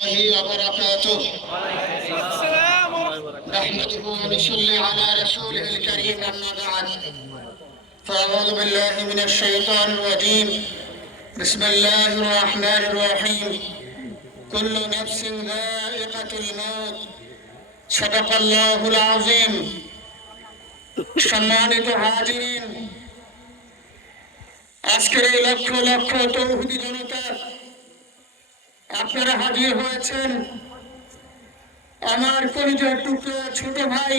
وبركاته. نحمده ونصلي على رسوله الكريم أما بعد فأعوذ بالله من الشيطان الرجيم. بسم الله الرحمن الرحيم. كل نفس ذائقة الموت. صدق الله العظيم. সম্মানিত হাজিরিন, আজকের এই লক্ষ লক্ষ তৌহিদি জনতা আপনারা হাজির হয়েছেন আমার কলিজার টুকরা ছোট ভাই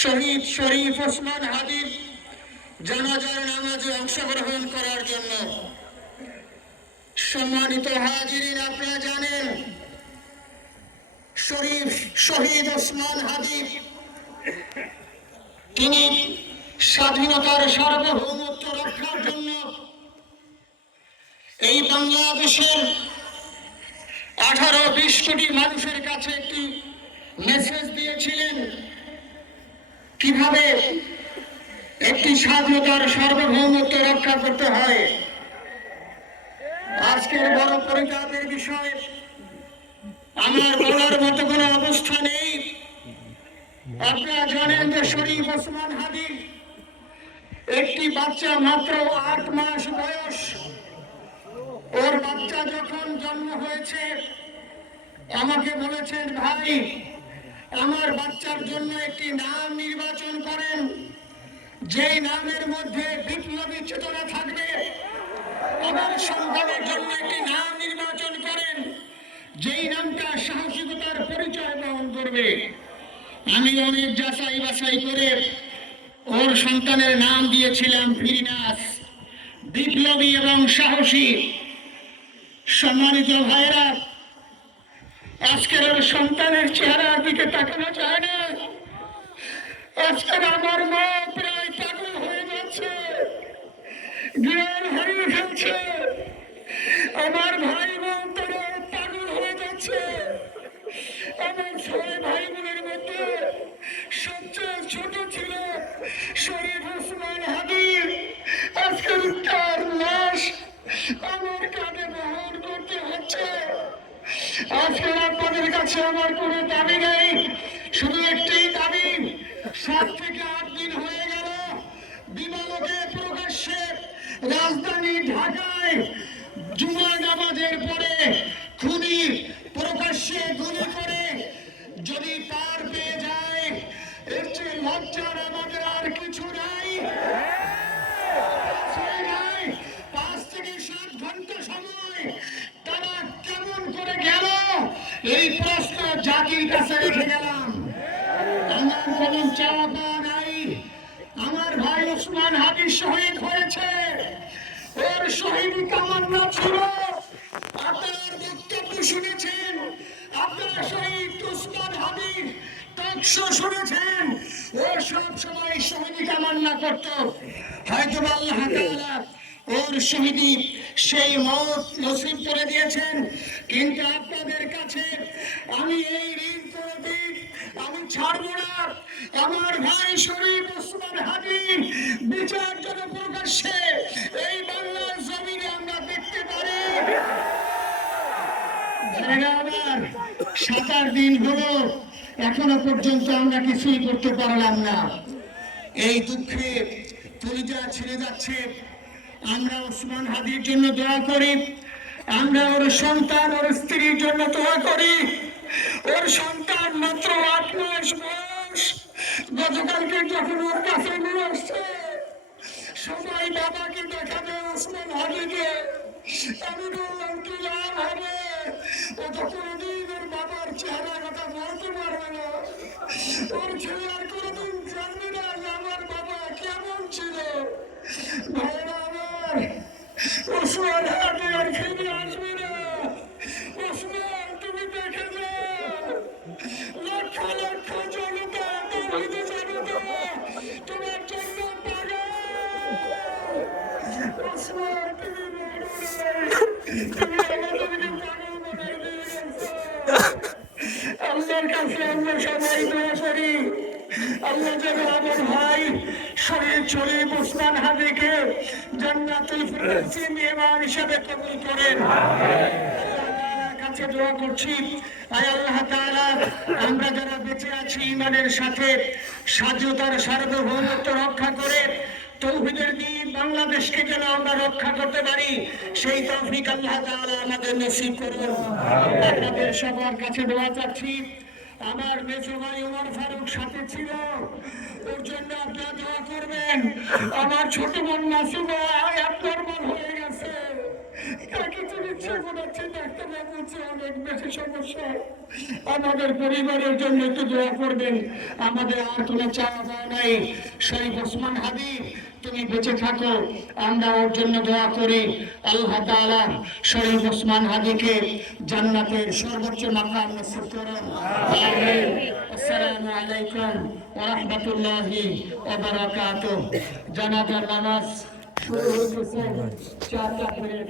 শহীদ শরীফ ওসমান হাদির জানাজার নামাজে অংশগ্রহণ করার জন্য। সম্মানিত হাজিরিন, আপনারা জানেন শহীদ ওসমান হাদি তিনি স্বাধীনতার সার্বভৌমত্ব রক্ষার জন্য এই বাংলাদেশের 18-20 কোটি মানুষের কাছে একটি মেসেজ দিয়েছিলেন কিভাবে একটি স্বাধীনতার সার্বভৌমত্ব রক্ষা করতে হয়। আজকের বড় পরিতাপের বিষয়, আমার বলার মতো কোনো অবস্থা নেই। আপনারা জানেন যে শরীফ ওসমান হাদি একটি বাচ্চা, মাত্র 8 মাস বয়স। ওর বাচ্চা যখন জন্ম হয়েছে আমাকে বলেছেন, ভাই আমার বাচ্চার জন্য একটি নাম নির্বাচন করেন, যেই নামের মধ্যে বিপ্লবী চেতনা থাকবে। আমার সন্তানের জন্য একটি নাম নির্বাচন করেন, যেই নামটা সাহসিকতার পরিচয় বহন করবে। আমি অনেক যাচাই বাছাই করে ওর সন্তানের নাম দিয়েছিলাম ফিরিনাস, বিপ্লবী এবং সাহসী। সম্মানিত ভাইরা, আজকের ওর সন্তানের চেহারার দিকে তাকানো যায় না। আজকের আমার মা প্রায় পাগল হয়ে যাচ্ছে, জ্ঞান হারিয়ে ফেলছে। আমার ভাই বোন তারা পাগল হয়ে যাচ্ছে। আমার 6 ভাই বোনের মধ্যে সবচেয়ে ছোট ছিল শরীফ ওসমান হাদি। আজকের তার লাশ আমার কাঁধে বহন করতে হচ্ছে। আজকে আপনাদের কাছে আমার কোনো দাবি নেই, শুধু একটি দাবি। 7 থেকে 8 দিন হয়ে গেল দিবালোকে প্রকাশ্যে রাজধানী ঢাকায় জুমা নামাজের পরে খুনি প্রকাশ্যে গুলি করে যদি পার পেয়ে যায়, এর চেয়ে লজ্জার আমাদের আর কিছু নাই। 5 থেকে 7 ঘন্টা সময় তারা কেমন করে গেল, এই প্রশ্ন জাতির কাছে রেখে গেলাম। আমার কোন চাওয়া পাওয়া নাই। আমার ভাই ওসমান হাদি শহীদ হয়েছে, ওর শহীদ কামান্না ছিল। আপনার বক্তব্য শুনেছেন, আপনারা শহীদ ওসমান হাদির টকশো শুনেছেন। ও সব সময় শহীদ কামান্না করত। হয়তো আল্লাহ তাআলা ওর শহীদি সেই মত নসিব করে দিয়েছেন। কিন্তু আপনাদের কাছে আমি এই ঋণ প্রতীক আমি ছাড়বো না। আমার ভাই শরীফ ওসমান হাদির বিচার যেন প্রকাশ্যে এই বাংলার জমিনে আমরা দেখতে পারি। 7 দিন হলো এখনো পর্যন্ত আমরা কিছুই করতে পারলাম না। এই দুঃখে কলিজা ছিঁড়ে যাচ্ছে। আমরা ওসমান হাদির জন্য দোয়া করি, আমরা ওর সন্তান ওর স্ত্রীর জন্য দোয়া করি। ওর সন্তান মাত্র 8 মাস বয়স। গতকালকে যখন ওর কাছে নিয়ে আসছে, সবাই বাবাকে দেখাবে ওসমান হাদিকে। আমি বললাম কি লাভ হবে, ও তো কোনোদিন ওর বাবার চেহারা কথা বলতে পারবে না। ওর ছেলে আর কোনোদিন জানবে না যে আমার বাবা কেমন ছিল। ভাইরা আমার, ওসমান হাদি আর ফিরে আসবে না। ওসমান তুমি দেখে যাও, লক্ষ লক্ষ জনতা, তৌহিদি জনতা তোমার জন্য পাগল। ওসমান তুমি তুমি আমাদেরকে পাগল বানাই দিয়েছো। আল্লাহর কাছে আমরা সবাই দোয়া করি, আল্লাহ যেন আমার ভাই শরীফ ওসমান হাদিকে জান্নাতুল ফিরদাউসে মেহমান হিসেবে কবুল করেন। কাছে দোয়া করছি, আয় আল্লাহ তাআলা, আমরা যারা বেঁচে আছি ঈমানের সাথে স্বাধীনতার সার্বভৌমত্ব রক্ষা করে তৌহিদের দ্বীন বাংলাদেশকে যেন আমরা রক্ষা করতে পারি, সেই তৌফিক আল্লাহ তাআলা আমাদের নসিব করুন। আপনাদের সবার কাছে দোয়া চাচ্ছি। আমার মেজো ভাই ওমর ফারুক সাথে ছিল, ওর জন্য আপনারা দোয়া করবেন। আমার ছোট বোন নাসিমা আপনার হয়ে গেছে, তাকে চিকিৎসা করাচ্ছে, ডাক্তাররা বলছে অনেক বেশি সমস্যা। আমাদের পরিবারের জন্য একটু দোয়া করবেন। আমাদের আর কোনো চাওয়া পাওয়া নাই। শরীফ ওসমান হাদি তুমি বেঁচে থাকো, আমরা ওর জন্য দোয়া করি। আল্লাহ তাআলা শরীফ ওসমান হাদিকে জান্নাতের সর্বোচ্চ মাকাম নসিব করুন। আমিন। আসসালামু আলাইকুম ওয়া রাহমাতুল্লাহি ওয়া বারাকাতুহু। জানাজার নামাজ শুরু হয়েছে 4 মিনিট।